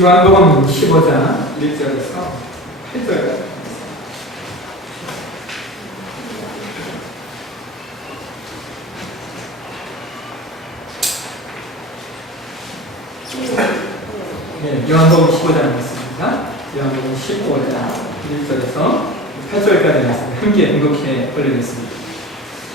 요한복음 15장 1절에서 8절까지. 네, 요한복음 15장 있습니다. 요한복음 15장 1절에서 8절까지 말씀 함께 등독해 올리겠습니다.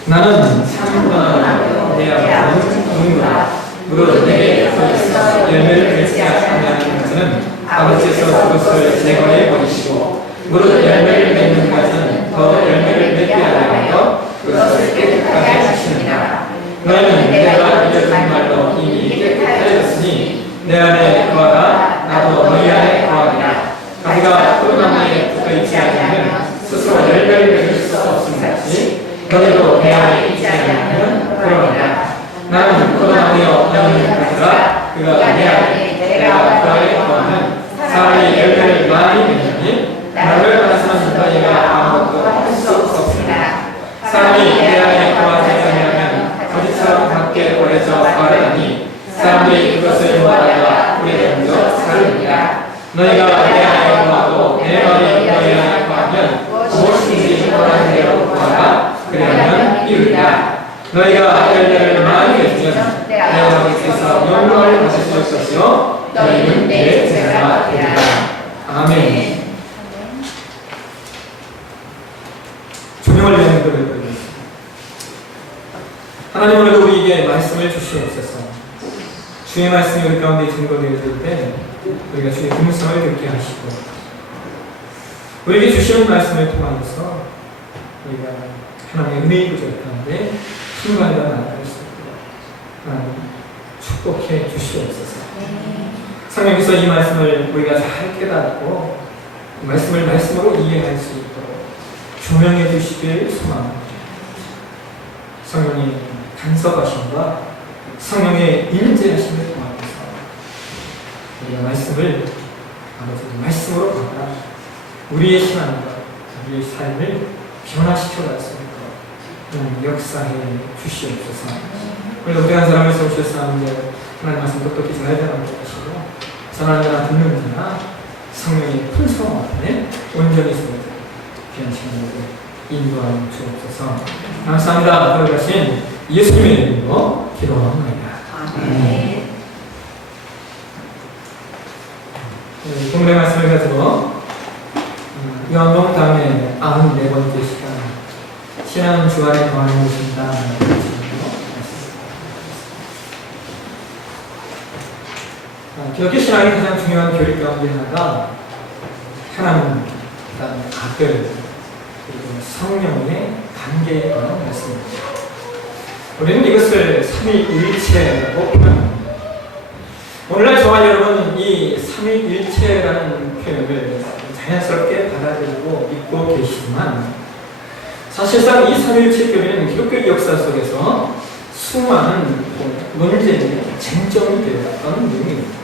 나는 참과 내 아버지는 누군가 무릇 내게 서있어 열매를 맺지 아니하는 것은 아버지에서 그것을 제거해 버리시고 무릇 열매를 맺는 것은 더 열매를 맺게 하려 그것을 깨끗하게 하시느니라. 너희는 내가 알려준 말로 이미 깨끗하였으니 내 안에 거하라 나도 너희 안에 거하리라. 가지가 포도나무에 붙어있지 않으면 스스로 열매를 맺을 수 없음 같이 너희도 내 안에 있지 않으면 그러니라. 나는 포도나무여 너희는 가지라 그가 내 안에 내가 그 안에 거하면 사람이 열매를 많이 맺느니 나를 따라서는 너희가 아무것도 할 수 없습니다. 사람이 내 안에 거하지 아니하면 거짓처럼 밖에 오래져 거하리니 사람들이 그것을 말하다가 오래되어 사르니라. 너희가 내 안에 거하고 내 말이 너희 안에 거하면 무엇이든지 원하는 대로 구하라. 그러면 이루리라. 너희가 열매를 많이 맺으면 내 아버지께서 영광을 받으실 것이요 너희는 내 제자가 되리라. 아멘. 조명을 위한 기도를 드리겠습니다. 하나님 오늘도 우리에게 말씀을 주시옵소서. 주의 말씀이 우리 가운데 증거되어질 때 우리가 주의 음성을 듣게 하시고 우리에게 주시는 말씀을 통하여서 우리가 하나님의 은혜의 구절 가운데 순간과 나아갈 수 있도록 하나님 축복해 주시옵소서. 성령께서 이 말씀을 우리가 잘 깨닫고 이 말씀을 말씀으로 이해할 수 있도록 조명해 주시길 소망합니다. 성령의 간섭하심과 성령의 임재하심을 통하여서 우리가 말씀을 아버지 말씀으로 받아 우리의 신앙과 우리의 삶을 변화시켜 갈 수 있도록 역사해 주시옵소서. 오늘도 우리 한 사람에서 오셨사는데 하나님 말씀 똑똑히 잘 전하게 하시고 전하는 자나 듣는 자나 성령의 풍성 안에 온전히 서게 귀한 시간으로 인도하여 주옵소서. 감사합니다. 들어가신 예수님의 이름으로 기도합니다. 아멘. 본문의 말씀을 가지고 요한복음 다음에 94번째 시간 신앙은 주 안에 거하는 것입니다. 기독교 신앙의 가장 중요한 교리 가운데 하나는 그다음에 아들 그리고 성령의 관계에 관한 말씀입니다. 우리는 이것을 삼위일체라고 표현합니다. 오늘날 저와 여러분은 이 삼위일체라는 표현을 자연스럽게 받아들이고 믿고 계시지만 사실상 이 삼위일체 교리는 기독교 역사 속에서 수많은 논쟁의 쟁점이 되었던 내용입니다.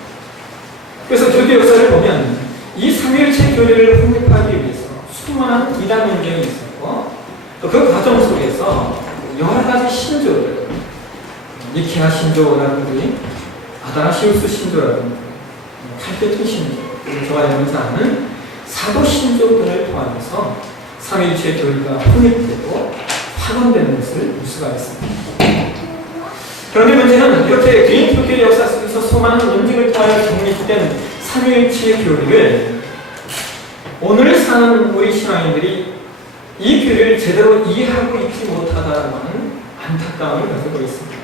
그래서 기독교 역사를 보면 이 삼위일체 교리를 확립하기 위해서 수많은 이단 논쟁이 있었고 또 그 과정 속에서 여러 가지 신조들, 니케아 신조라든지 아다나시우스 신조라든지 칼페틴 신조, 저와 여러분이 아는 사도 신조들을 포함해서 삼위일체 교리가 확립되고 확언되는 것을 볼 수가 있습니다. 그런데 문제는 이렇게 기독교 역사 속에서 수많은 논쟁을 통하여 정립된 삼위일체 교리를 오늘 사는 우리 신앙인들이 이 교리를 제대로 이해하고 있지 못하다는 안타까움을 가지고 있습니다.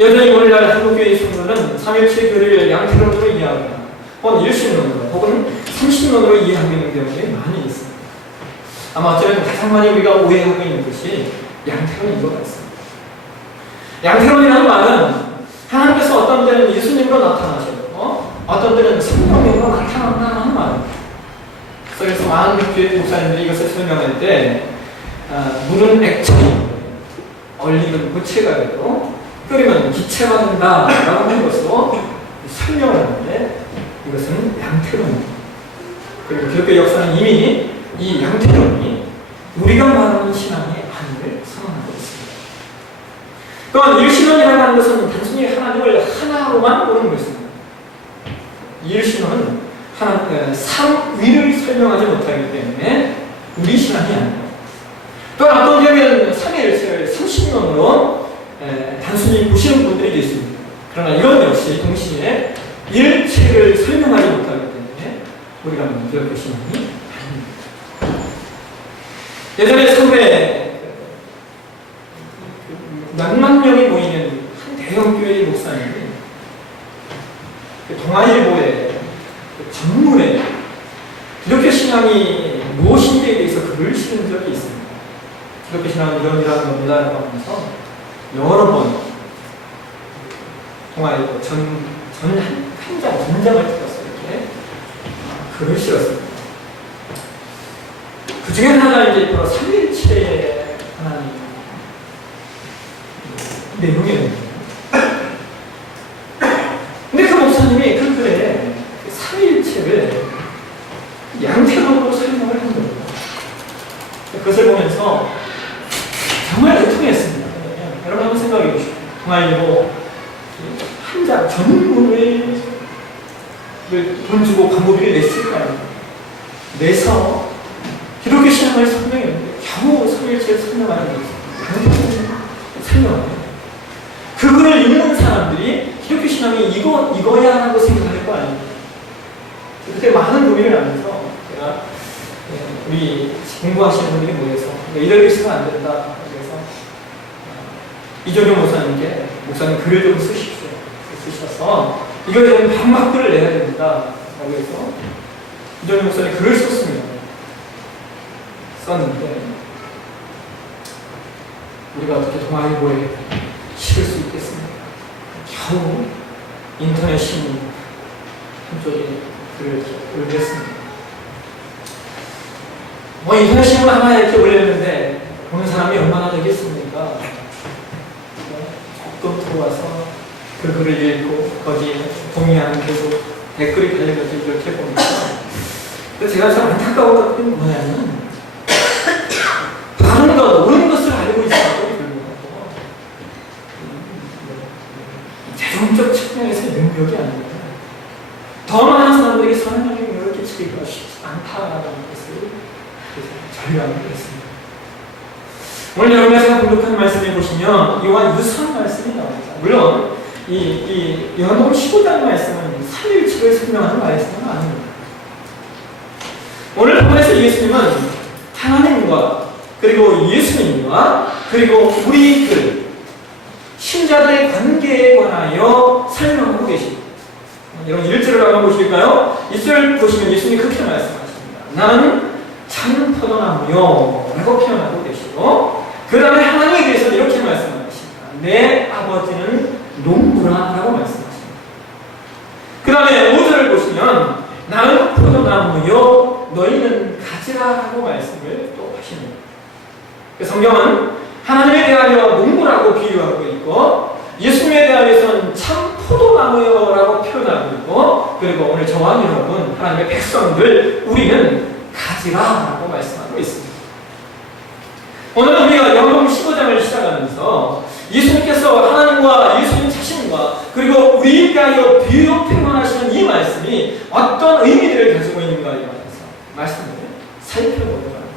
여전히 오늘날 한국교회 성도는 삼위일체 교리를 양태론으로 이해하거나 혹은 일신론으로 혹은 삼신론으로 이해하고 있는 경우가 많이 있습니다. 아마 어쩌면 가장 많이 우리가 오해하고 있는 것이 양태론인 것 같습니다. 양태론이라는 말은 하나님께서 어떤 때는 예수님으로 나타나셨고 어떤 때는 성령으로 나타난다는 말입니다. 그래서 많은 교회 목사님들이 이것을 설명할 때 물은 액체이고 얼리면 무체가 되고 끓이면 기체가 된다라고 하는 것으로 설명을 하는데 이것은 양태론입니다. 그리고 기독교 역사는 이미 이 양태론이 우리가 말하는 신앙의 아니를 선언하고 있습니다. 또한 일신론이라고 하는 것은 단순히 하나님을 하나로만 상위를 설명하지 못하기 때문에 우리 신앙이 아니에요. 또 어떤 경우에는 삼위일체를 30년으로 단순히 보시는 분들이 있습니다. 그러나 이건 역시 동시에 일체를 설명하지 못하기 때문에 우리가 믿을 그 신앙이 아닙니다. 예전에 서울에 몇만 명이 모이는 한 대형 교회의 목사님이 동아일보에 전문에 기독교 신앙이 무엇인지에 대해서 글을 실은 적이 있습니다. 기독교 신앙은 이런이라는 겁니다라고 하면서 여러 번 동아일보 전장을 찍어서 이렇게 글을 실었습니다. 그 중에 하나가 이제 바로 삼위일체의 하나님 내용이었는데, 근데 그 목사님이 그 글에 삼위일체를 양태적으로 설명을 한 겁니다. 그것을 보면서 정말 대통했습니다. 여러분 한번 생각해 보십시오. 동아일보 한 장 전문을 돈 주고 광고비를 냈을까요? 내서 기독교 신앙을 설명했는데 겨우 삼위일체를 설명하는 거죠. 설명합니다. 그 글을 읽는 사람들이 기독교 신앙이 이거야 하고 생각할 거 아닙니까? 그때 많은 고민을 하면서 제가 우리 공부하시는 분들이 모여서 이대로 있으면 안 된다. 그래서 이종용 목사님께 목사님 글을 좀 쓰십시오. 쓰셔서 이거에 대한 반박글을 내야 됩니다. 라고 해서 이종용 목사님 글을 썼습니다. 썼는데 우리가 어떻게 동아일보에 실을 수 있겠습니까? 겨우 인터넷 신문 한쪽에 글을 올렸습니다. 인터넷 신문 하나 이렇게 올렸는데 보는 사람이 얼마나 되겠습니까? 조금 들어와서 그 글을 읽고 거기에 동의하는 계속 댓글이 달려가지고 이렇게 보니까 제가 참 안타까웠던 게 뭐냐면 바른 것, 옳은 것을 알고 있어도 불구하고 대중적 측면에서 능력이 아닙니다. 더 많은 사람들에게 선한 영향을 끼치기가 쉽지 않다라는 것을 절감을 했습니다. 오늘 여러분과 제가 공독한 말씀을 보시면 이와 유사한 말씀이 나옵니다. 물론 이 요한복음 15장 말씀은 삼위일체를 설명하는 말씀은 아닙니다. 오늘 본문에서 예수님은 하나님과 그리고 예수님과 그리고 우리들 신자들의 관계에 관하여 설명하고 계십니다. 여러분 1절을 한번 보실까요? 1절 보시면 예수님이 그렇게 말씀하십니다. 나는 참 포도나무요 라고 표현하고 계시고 그 다음에 하나님에 대해서 이렇게 말씀하십니다. 내 아버지는 농부라 라고 말씀하십니다. 그 다음에 5절을 보시면 나는 포도나무요 너희는 가지라 하고 말씀을 또 하십니다. 성경은 하나님에 대하여 농부라고 비유하고 있고 예수님에 대하여서는 참 포도나무여라고 표현하고 있고 그리고 오늘 저와 여러분 하나님의 백성들 우리는 가지라라고 말씀하고 있습니다. 오늘 우리가 요한복음 15장을 시작하면서 예수님께서 하나님과 예수님 자신과 그리고 우리에 대하여 비유 표현하시는 이 말씀이 어떤 의미들을 가지고 있는가에 관해서 말씀을 살펴보려고 합니다.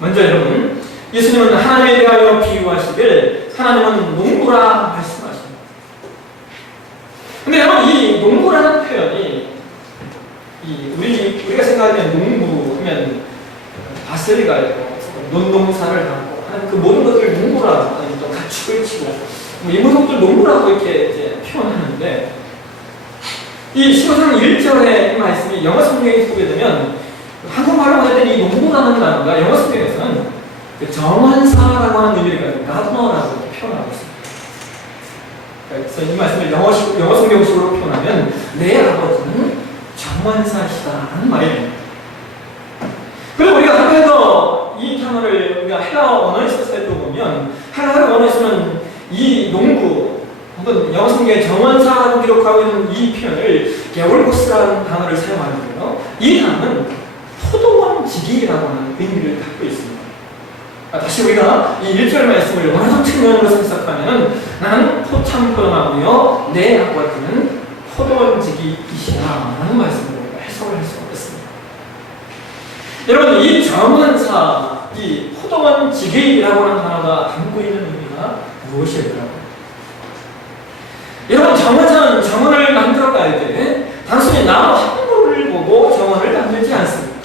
먼저 여러분 예수님은 하나님에 대하여 비유하시길 하나님은 농부라 말씀하십니다. 근데 여러분 이 농부라는 표현이 우리가 생각하는 농부 하면 밭을 갈고 논농사를 하고 하는 그 모든 것들을 농부라고 하는 또 가축을 치고 이 모든 것들 농부라고 이렇게 이제 표현하는데 이 15장 1절의 이 말씀이 영어 성경에 보게 되면 한국말로 할 때는 이 농부라는 단어가 영어 성경에서는 정원사라고 하는 의미를 가지고 가드너라고 표현하고 있습니다. 그래서 이 말씀을 영어 성경식으로 표현하면 내 아버지는 정원사시다라는 말입니다. 그리고 우리가 한편에서 이 단어를 우리가 헬라어 언어에서 살펴보면 헬라어 언어에서는 이 농구 혹은 영어 성경에 정원사라고 기록하고 있는 이 표현을 게올고스라는 단어를 사용하는데요. 이 단어는 포도원지기라고 하는 의미를 갖고 있습니다. 다시 우리가 이 1절 말씀을 원어적 측면으로 생각하면 나는 참 포도나무요 내 아버지는 포도원지기이시라 라는 말씀을 우리가 해석을 할 수가 없습니다. 여러분, 이 정원사, 이 포도원 지게이라고 하는 단어가 담고 있는 의미가 무엇일까요? 여러분, 정원사는 정원을 만들어 가야 돼. 단순히 나무 한 그루를 보고 정원을 만들지 않습니다.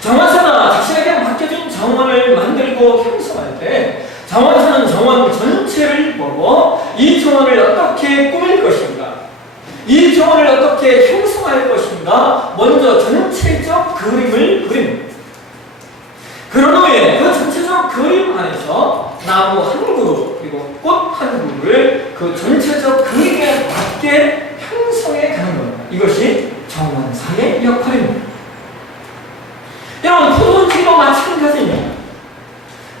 정원사가 자신에게 맡겨진 정원을 만들고 형성할 때 정원사는 정원 전체를 보고 이 정원을 어떻게 꾸밀 것인가, 이 정원을 어떻게 형성할 것인가 먼저 전체적 그림을 그립니다. 그런 후에 그 전체적 그림 안에서 나무 한 그루 그리고 꽃 한 그루를 그 전체적 그림에 맞게 형성해 가는 겁니다. 이것이 정원사의 역할입니다. 여러분, 포도원지도 마찬가지입니다.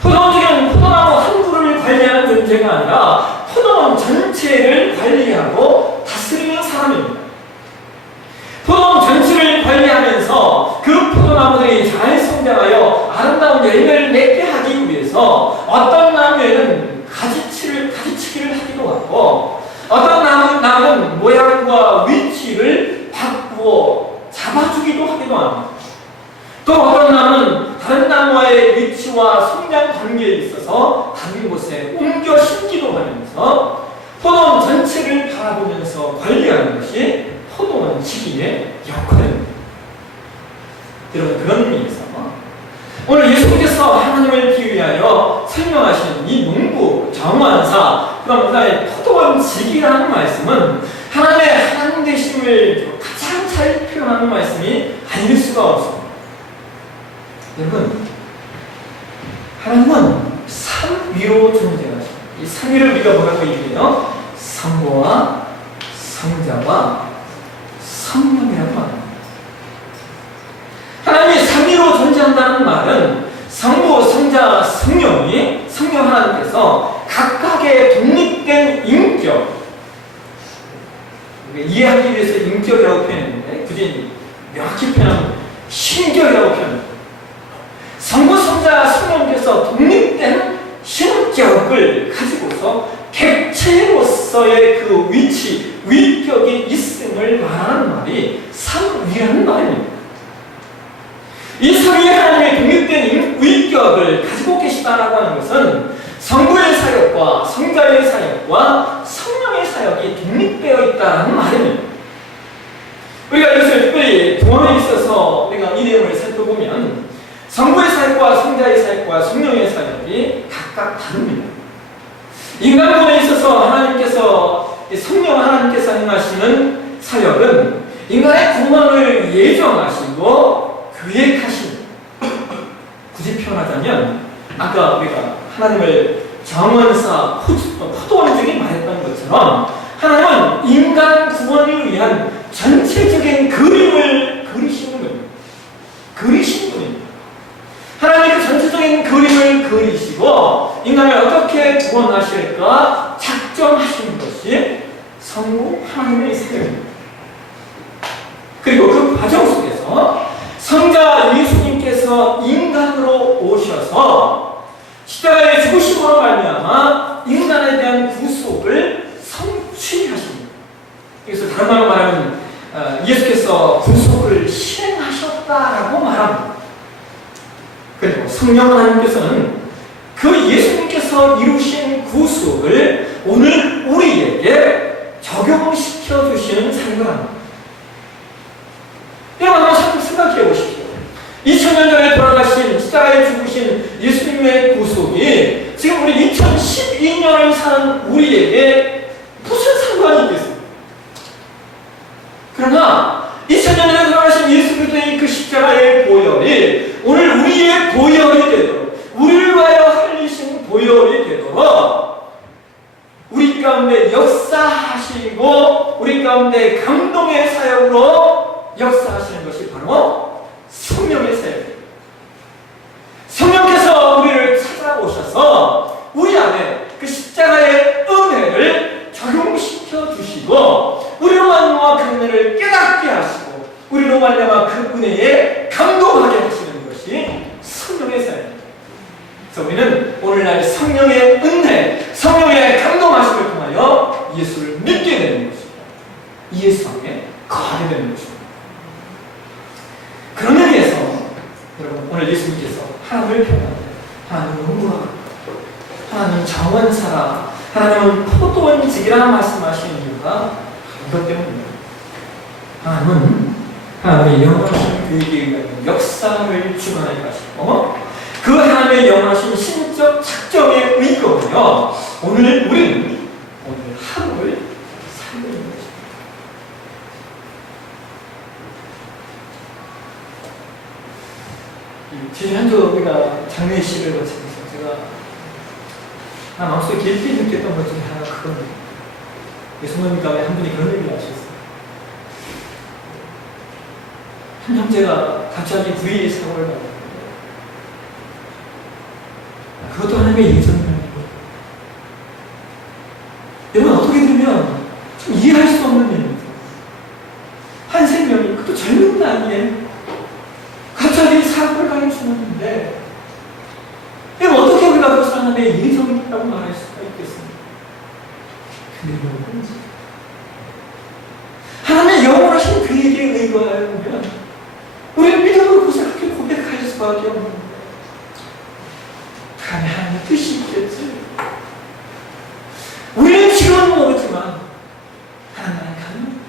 포도원지는 포도나무 한 그루를 관리하는 존재가 아니라 포도원 전체를 관리하고 다스리는 사람입니다. 포도원 전체를 관리하면서 그 포도나무들이 잘 성장하여 아름다운 열매를 맺게 하기 위해서 어떤 나무에는 가지치기를 하기도 하고 어떤 나무는 모양과 위치를 바꾸어 잡아주기도 하기도 합니다. 또 어떤 나무는 다른 나무와의 위치와 성장 관계에 있어서 다른 곳에 옮겨 심기도 하면서 포도원 전체를 바라보면서 관리하는 것이 포도원 지기의 역할입니다. 여러분, 그런 의미에서 오늘 예수님께서 하나님을 비유하여 설명하신 이 농부, 정원사, 그럼 포도원 지기라는 말씀은 하나님의 하나님 되심을 가장 잘 표현하는 말씀이 아닐 수가 없습니다. 여러분, 하나님은 삼위로 존재하십니다. 이 삼위를 우리가 뭐라고 얘기해요? 성부와 성자와 성령이라고 말합니다. 하나님이 삼위로 존재한다는 말은 성부, 성자, 성령 하나님께서 각각의 독립된 인격, 이해하기 위해서 인격이라고 표현했는데 굳이 명확히 표현하면 신격이라고 표현합니다. 성부, 성자, 성령께서 독립된 신격을 가지고서 객체로서의 그 위치, 위격이 있음을 말하는 말이 삼위라는 말입니다. 이 삼위 하나님의 독립된 위격을 가지고 계시다라고 하는 것은 성부의 사역과 성자의 사역과 성령의 사역이 독립되어 있다는 말입니다. 우리가 이것을 특별히 동원에 있어서 우리가 이 내용을 살펴보면 성부의 사역과 성자의 사역과 성령의 사역이 각각 다릅니다. 인간권에 있어서 성령 하나님께서 행하시는 사역은 인간의 구원을 예정하시고 계획하십니다. 굳이 표현하자면 아까 우리가 하나님을 정원사, 포도원적인 말했던 것처럼 하나님은 인간 구원을 위한 전체적인 그림을 그리시는 겁니다. 그리신 분입니다. 하나님이 그 전체적인 그림을 그리시고 인간을 어떻게 구원하실까 작정하시는 것이 성부 하나님의 사역입니다. 그리고 그 과정 속에서 성자 예수님께서 인간으로 오셔서 십자가의 죽으심으로 말미암아 인간에 대한 구속을 성취하십니다. 그래서 다른 말로 말하면 예수께서 구속을 실행하셨다라고 말합니다. 그리고 성령 하나님께서는 그 예수님께서 이루신 구속을 오늘 우리에게 적용시켜 주시는 자유랍니다. 여러분, 한번 생각해 보십시오. 2000년 전에 돌아가신 십자가에 죽으신 예수님의 구속이 지금 우리 2012년을 사는 우리에게 무슨 상관이 있겠습니까? 그러나 2000년 전에 돌아가신 예수 그리스도의 그 십자가의 보혈이 오늘 우리의 보혈이 되도록, 우리를 위하여 흘리신 보혈이 되도록 우리 가운데 역사하시고 우리 가운데 감동의 사역으로 역사하시는 것이 바로 성령의 사역입니다. 성령께서 우리를 찾아오셔서 우리 안에 그 십자가의 은혜를 적용시켜 주시고 우리로 말미암아 그 은혜를 깨닫게 하시고 우리로 말미암아 그 은혜에 감동하게 하시는 것이 성령의 사역입니다. 그래서 우리는 오늘날 성령의 은혜, 성령의 감동하심을 통하여 예수를 믿게 되는 것입니다. 예수 안에 거하게 되는 것입니다. 하나님을 표현합니다. 하나님은 무하고 하나님은 정원사라, 하나님은 포도원직이라 말씀하시는 이유가 이것 때문입니다. 하나님의 영원하신 그에게 의한 역사를 주관할 것이고, 그 하나님의 영원하신 신적 작정에 의거하여 오늘 우리는 오늘 하루를 살고 있는 것입니다. 지난 한 주 우리가 장례식을 거치면서 제가 마음속에 깊이 느꼈던 것 중에 하나가 그겁니다. 성도님 가운데 한 분이 그런 얘기를 하셨어요. 한 형제가 갑자기 불의 사고를 당했는데, 그것도 하나님의 예정이라는 거예요. 여러분, 어떻게 들으면 좀 이해할 수 없는 일입니다. 한 생명이, 그것도 젊은 나이에 갑자기 사고를 당했었는데, 여러분, 어떻게 우리가 그것을 하나님의 예정이라고 말할 수가 있겠습니까? 근데 여러분, 하나님의 영원하신 그에게 의거하여 보면 우리는 믿음으로 그것을 그렇게 고백할 수밖에 없는 거예요. 하나님의 뜻이 있겠지. 우리는 지금은 모르지만 하나님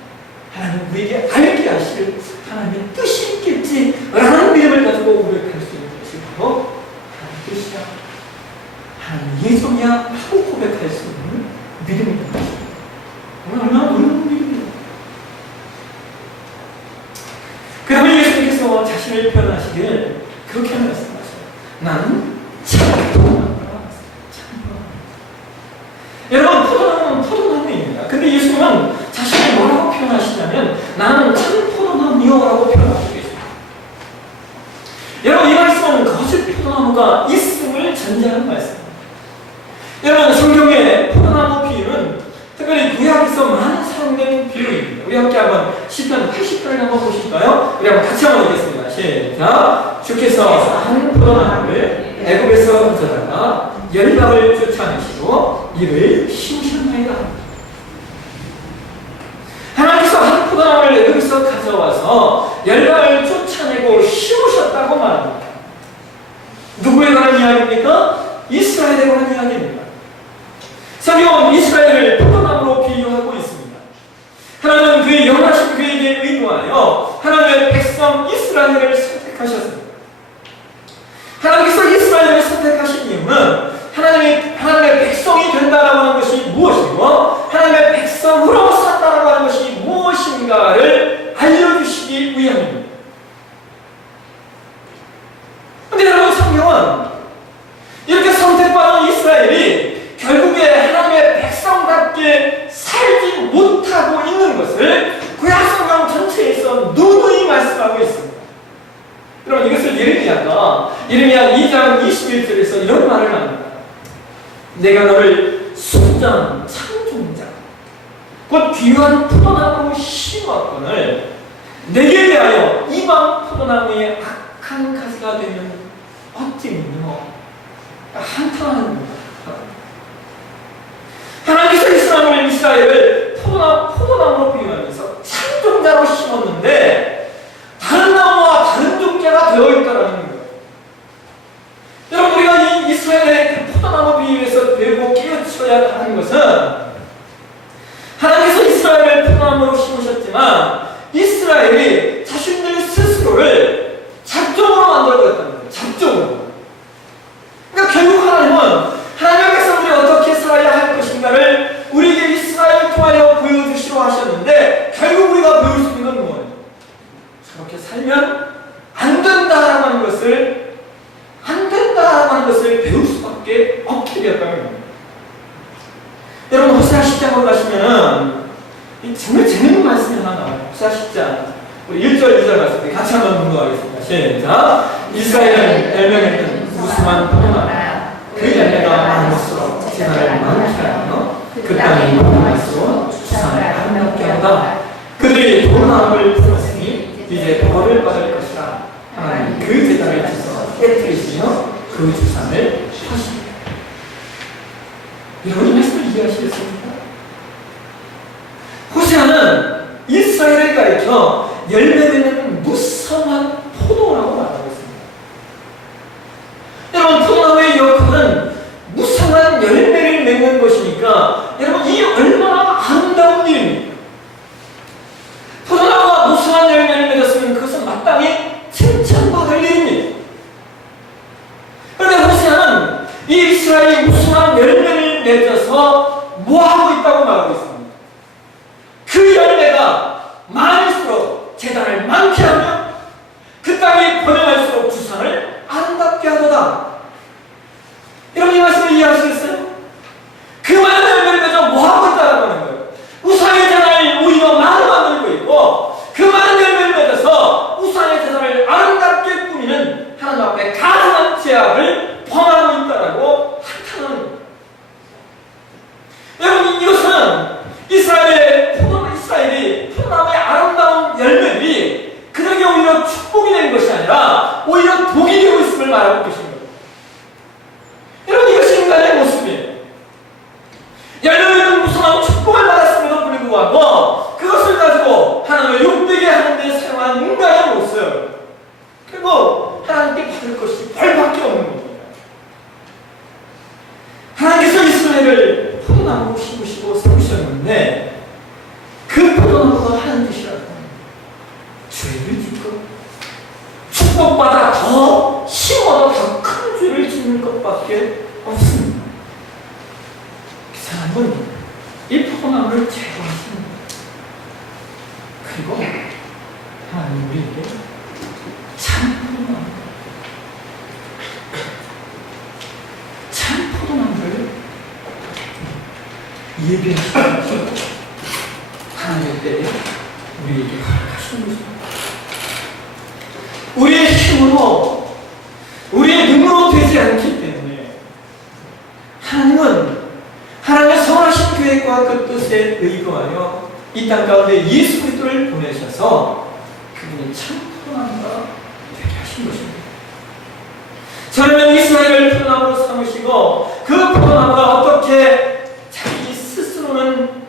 우리에게 알게 하실 하나님의 뜻이 있겠지 라는 믿음을 가지고 고백할 수 있는 것이 바로 하나님의 뜻이야, 하나님의 예정이야 하고 고백할 수 있는 믿음입니다. 오늘 얼마나 놀라운 믿음이에요. 그러면 예수님께서 자신을 표현하시길 그렇게 말씀하셔요. 나는 참포도나무라. 여러분, 포도나무는 포도나무입니다. 근데 예수님은 자신을 뭐라고 표현하시냐면 나는 참포도나무여라고 표현하고 계십니다. 여러분, 이 말씀은 거짓 포도나무가 있음을 전제하는 말씀입니다. 여러분, 성경의 포도나무 비유는 특별히 구약에서 많이 사용된 비유입니다. 우리 함께 한번 시편 80편을 한번 보실까요? 우리 한번 같이 한번 읽겠습니다. 시작. 주께서 한 포도나무를 애굽에서 가져다가 열방을 쫓아내시고 이를 심으셨나이다. 하나님께서 한 포도나무를 애굽에서 가져와서 열방을 쫓아내고 심으셨다고 말합니다. 누구에 관한 이야기입니까? 이스라엘에 관한 이야기입니다. 성경은 이스라엘을 포도나무로 비유하고 있습니다. 하나님은 그의 영원하신 그에게 의거하여 하나님의 백성 이스라엘을 선택하셨습니다. 하나님께서 이스라엘을 선택하신 이유는 하나님의 백성이 된다라고 하는 것이 무엇이고 하나님의 백성으로 산다라고 하는 것이 무엇인가를 알려주시기 위함입니다. 그런데 여러분, 성경은 이렇게 선택받은 이스라엘이 결국에 하나님의 백성답게 살지 못하고 있는 것을 구약성경 전체에서 누누이 말씀하고 있습니다. 여러분, 이것을 예레미야 2장 21절에서 이런 말을 합니다. 내가 너를 순전 창조자 곧 귀한 포도나무로 심었거늘 내게 대하여 이방 포도나무의 악한 가지가 되면 어찌 믿노? 한탄하는 겁니다. 하나님께서 이스라엘을 포도나무로 비유하면서 창조자로 심었는데 다른 나무와 다른 종자가 되어있다라는 거예요. 여러분, 우리가 이 이스라엘의 포도나무 비유에서 배우고 깨우쳐야 하는 것은 하나님께서 이스라엘을 포도나무로 심으셨지만 이스라엘이 자신들 스스로를 잡종으로 만들어버렸다는 거예요. 잡종으로. 그러니까 결국 하나님의 백성들이 어떻게 살아야 할 것인가를 우리에게 이스라엘을 통하여 보여주시려 하셨는데 결국 우리가 배울 수 있는 건 뭐예요? 저렇게 살면 안 된다라고 하는 것을 배울 수밖에 없게 되었다는 겁니다. 여러분, 호세아 10장으로 가시면은 정말 재밌는 말씀이 하나 나와요. 호세아 10장 우리 1절 2절 말씀 같이 한번 공부하겠습니다. 시작. 이스라엘은 열명했던 무수한 포도나무 그 열매가 많을수록 재난을 많게 하며 그 땅이 많을수록 주산을 아름답게 한다. 그들이 포도나무를 품었으니 이제 벌을 받을 것이라. 하나님 그 재단을 쳐서 깨뜨리시며 그 주산을 하십니다. 여러분, 이 말씀을 이해하시겠습니까? 호세아는 이스라엘을 가리켜 열매 맺는 무성한 포도라고 말하고 있습니다. 이스라엘이 포도나무의 아름다운 열매들이 그들에게 오히려 축복이 되는 것이 아니라 오히려 독이 되고 있음을 말하고 계신 거예요. 여러분, 이것이 인간의 모습이에요. 열매는 무성한 축복을 받았음에도 불구하고 그것을 가지고 하나님을 욕되게 하는 데 사용한 인간의 모습, 그리고 하나님께 받을 것이 벌밖에 없는 겁니다. 하나님께서 이스라엘을 포도나무로 심으시고 세우셨는데 그 포도나무가 하는 뜻이라고 죄를 짓고 축복받아 더 심어도 더 큰 죄를 짓는 것밖에 없습니다. 그 사람은 이 포도나무를 제거하십니다. 그리고 하나님 우리에게 참 포도나무를 예비하시고 하나님의 때에 우리에게 허락하시는 것입니다. 우리의 힘으로, 우리의 능력으로 되지 않기 때문에 하나님은 하나님의 선하신 계획과 그 뜻에 의거하여 이 땅 가운데 예수 그리스도를 보내셔서 그분이 참 포도나무가 되게 하신 것입니다. 저는 이스라엘을 포도나무로 삼으시고 그 포도나무가 어떻게 자기 스스로는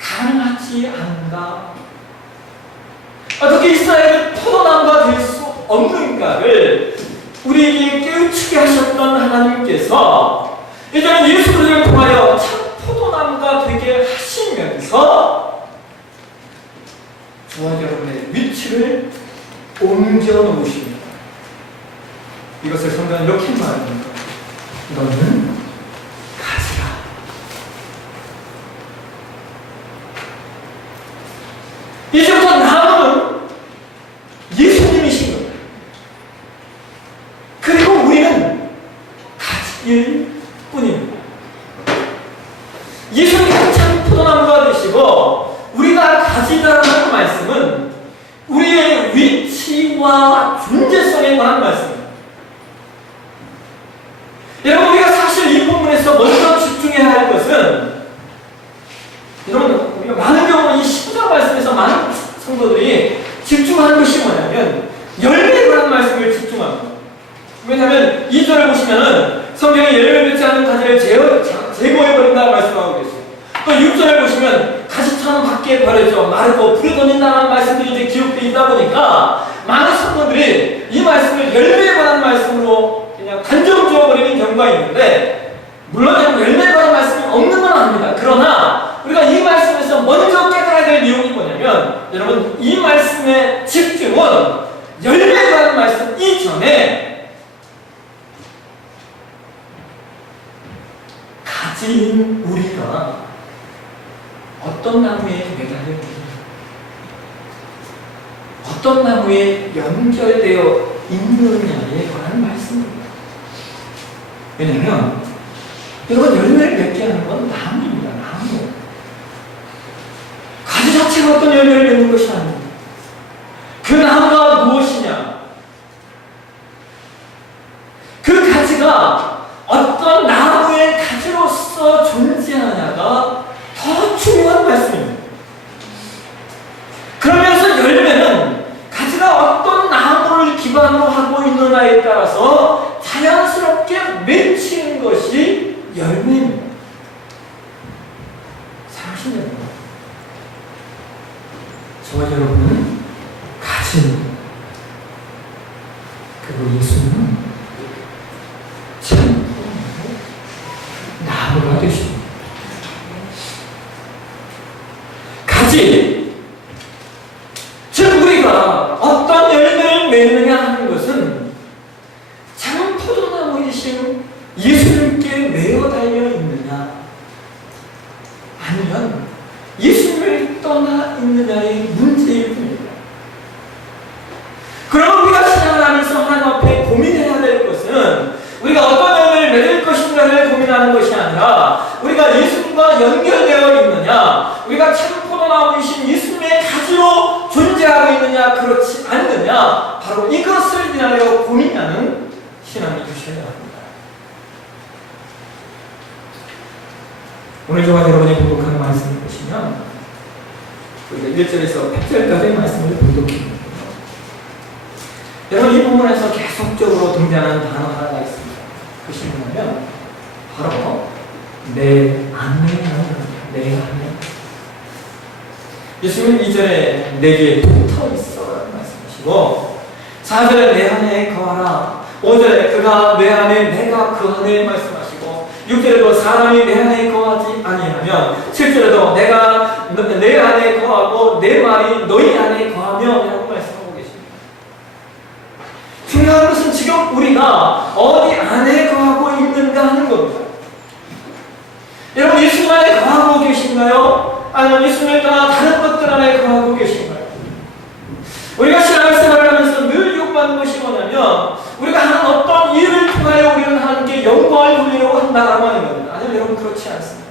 가능하지 않은가, 어떻게 이스라엘은 포도나무가 될 수 없는가를 우리에게 깨우치게 하셨던 하나님께서 이제는 예수 그리스도를 통하여 참 포도나무가 되게 하시면서 저와 여러분의 위치를 옮겨 놓으십니다. 이것을 성경은 이렇게 말합니다. 너는 가지라. 이제부터 나무는 예수님이신 겁니다. 그리고 우리는 가지일 뿐입니다. 예수님이 참 포도나무가 되시고 우리가 가지다라는 말씀은 우리의 위치와 존재성에 관한 말씀입니다. 여러분, 우리가 사실 이 본문에서 먼저 집중해야 할 것은, 여러분, 우리가 많은 경우 이 19장 말씀에서 많은 성도들이 집중하는 것이 뭐냐면 열매에 관한 말씀을 집중합니다. 왜냐하면 2절을 보시면은 성경에 열매 맺지 않는 가지를 제거해버린다고 말씀하고 계세요. 또 6절을 보시면 가시처럼 밖에 버려져 마르고 불에 던진다는 말씀들이 이제 기록되어 있다 보니까 많은 성도들이 이 말씀을 열매에 관한 말씀으로 그냥 단정 지어버리는 경우가 있는데, 물론 열매에 관한 말씀이 없는 건 아닙니다. 그러나 우리가 이 말씀에서 먼저 깨달아야 될 내용이 뭐냐면, 여러분, 이 말씀의 집중은 열매에 관한 말씀 이전에 가지인 우리가 어떤 나무에 매달려 있느냐, 어떤 나무에 연결되어 있느냐에 관한 말씀입니다. 왜냐하면 여러분, 열매를 맺게 하는 건 나무입니다. 나무. 가지 자체가 어떤 열매를 맺는 것이 아닙니다. 그 나무가 무엇이냐, 그 가지가 어떤 나무의 가지로서 존재하냐가 더 중요한 말씀입니다. 그러면서 열매는 가지가 어떤 나무를 기반으로 하고 있느냐에 따라서 자연스럽게 맺히는 것이 열매입니다. 사랑하시는 여러분, 저와 여러분은 가지입니다. 그리고 예수님은 참 나무가 되십니다. 가지, 즉 우리가 어떤 열매를 맺느냐 하는 것은 참 포도나무이신 예수님께 매어 달려 있느냐, 아니면 예수님을 떠나 있느냐의 문제일 뿐입니다. 그럼 우리가 신앙을 하면서 하나님 앞에 고민해야 될 것은 우리가 어떤 열매를 맺을 것인가를 고민하는 것이 아니라 우리가 예수님과 연결되어 있느냐, 우리가 참 포도나무이신 예수님의 가지로 존재하고 있느냐, 그렇지 않느냐, 바로 이것을 위하여 고민하는 신앙이 되셔야 합니다. 오늘 저와 여러분이 공독하는 말씀을 보시면 우리가 1절에서 8절까지의 말씀을 본독해보면 여러분 이 본문에서 계속적으로 등장하는 단어 하나가 있습니다. 그것이 뭐냐면 바로 내 안에라는 내 안에. 예수님은 2절에 내게 붙어 있어라는 말씀하시고 4절에 내 안에 거하라, 5절에 그가 내 안에 내가 그 안에 말씀하시고 6절에도 사람이 내 안에 거하지 아니하면 7절에도 내가 내 안에 거하고 내 말이 너희 안에 거하며 라고 말씀하고 계십니다. 중요한 것은 지금 우리가 어디 안에 거하고 있는가 하는 겁니다. 여러분 예수님 안에 거하고 계신가요? 아니면 예수님을 떠나 다른 것들 안에 거하고 계신가요? 우리가 신앙생활을 하면서 늘 요구하는 것이 뭐냐면 우리가 하는 어떤 일을 통하여 우리는 하나님께 영광을 돌리려고 한다라고 하는 겁니다. 아니면 여러분 그렇지 않습니다.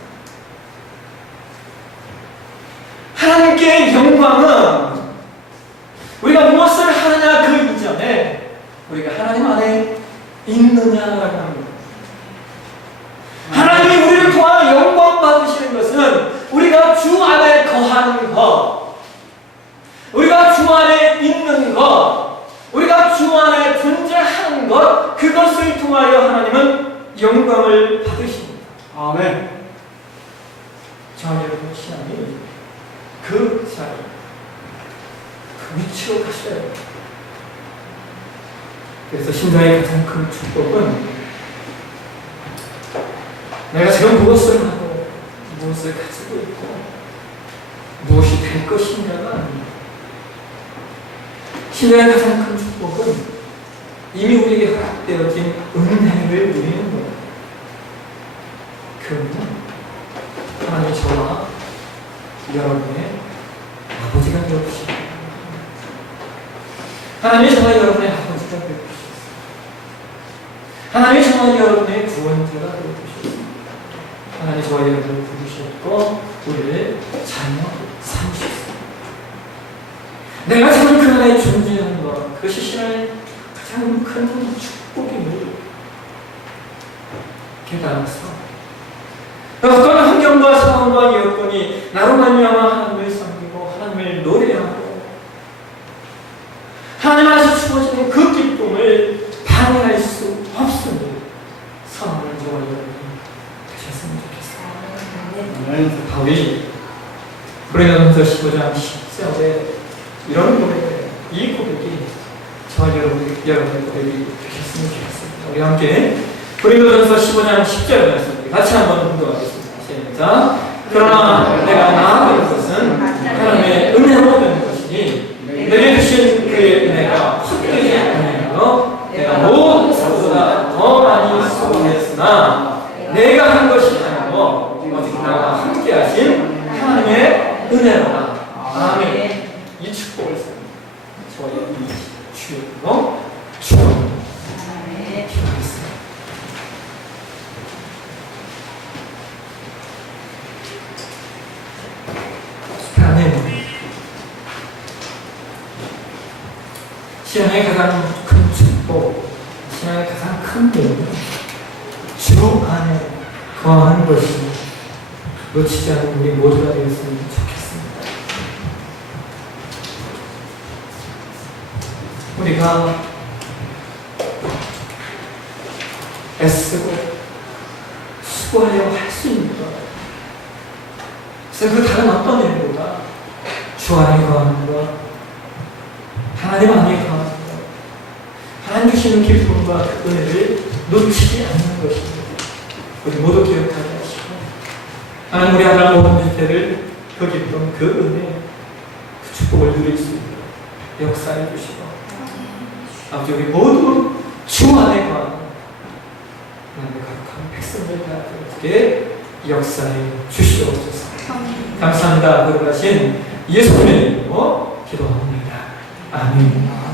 하나님께 영광은 우리가 무엇을 하느냐 그 이전에 우리가 하나님 안에 있느냐라고 하는 겁니다. 하나님이 우리를 통하여 영광 받으시는 것은 우리가 주 안에 거하는 것, 우리가 주 안에 있는 것, 우리가 주 안에 존재하는 것, 그것을 통하여 하나님은 영광을 받으십니다. 아멘. 저 여러분 신앙이 그 자리, 그 위치로 가셔야 돼요. 그래서 신자의 가장 큰 축복은 내가 지금 무엇을 하고 무엇을 가지고 있고 무엇이 될 것이냐가 아닙니다. 신자의 가장 큰 축복은 이미 우리에게 허락되어진 은혜를 누리는 것. 그 은혜, 하나님 저와 여러분의 아버지가 되어주시고 하나님이 저와 여러분의 아버지가 되어주셨습니다. 하나님이 저와 여러분의 구원자가 되어주셨습니다. 하나님 저와 여러분을 부르셨고 우리를 자녀 삼으셨습니다. 내가 지금 그 안에 존재하는 것, 그것이 신앙의 가장 큰 축복임을 깨달아서 어떤 환경과 상황과 여건이 나로 말미암아 하나님을 섬기고 하나님을 노래하고 하나님 안에서 주어지는 그 기쁨을 방해할 수 없음을 선언하는 저와 여러분이 되셨으면 좋겠습니다. 바울이 고린도전서 15장 10절에 이런 고백을, 이 고백이 저와 여러분의 고백이 되셨으면 좋겠습니다. 우리 함께 고린도전서 15장 10절 말씀 같이 한번 공부하겠습니다. 시작. 그러나 내가 나아가는 것은 하나님의 은혜로 되는 것이니 내게 주신 그의 은혜가 헛되지 아니하여 내가 모든 것보다 더 많이 수고했으나 내가 한 것이 아니고 오직 나와 함께 하신 하나님의 은혜로다. 아멘. 이 축복을 저와 여러분이 주여 축복합니다. 기도하겠습니다. 하나님, 신앙의 가장 큰 축복, 신앙의 가장 큰 도움은 주 안에 거하는 것이 놓치지 않은 우리 모두가 되었으면 좋겠습니다. 우리가 애쓰고 수고하려고 할 수 있는 것, 그래서 그 다른 어떤 일보다 주 안에 거하는 것, 하나님 안에 거하는 것, 하나님 주시는 기쁨과 그 은혜를 놓치지 않는 것입니다. 우리 모두 기억하게 하시고 하나님 우리 아들 모든 주태를 그 기쁨, 그 은혜, 그 축복을 누릴 수 있도록 역사해 주시고 아버지 우리 모두 주 안에 거하는 하나님의 거룩한 백성들 다 되게 역사해 주시옵소서. 감사합니다. 거룩하신 예수님의 이름으로 기도합니다. 아멘.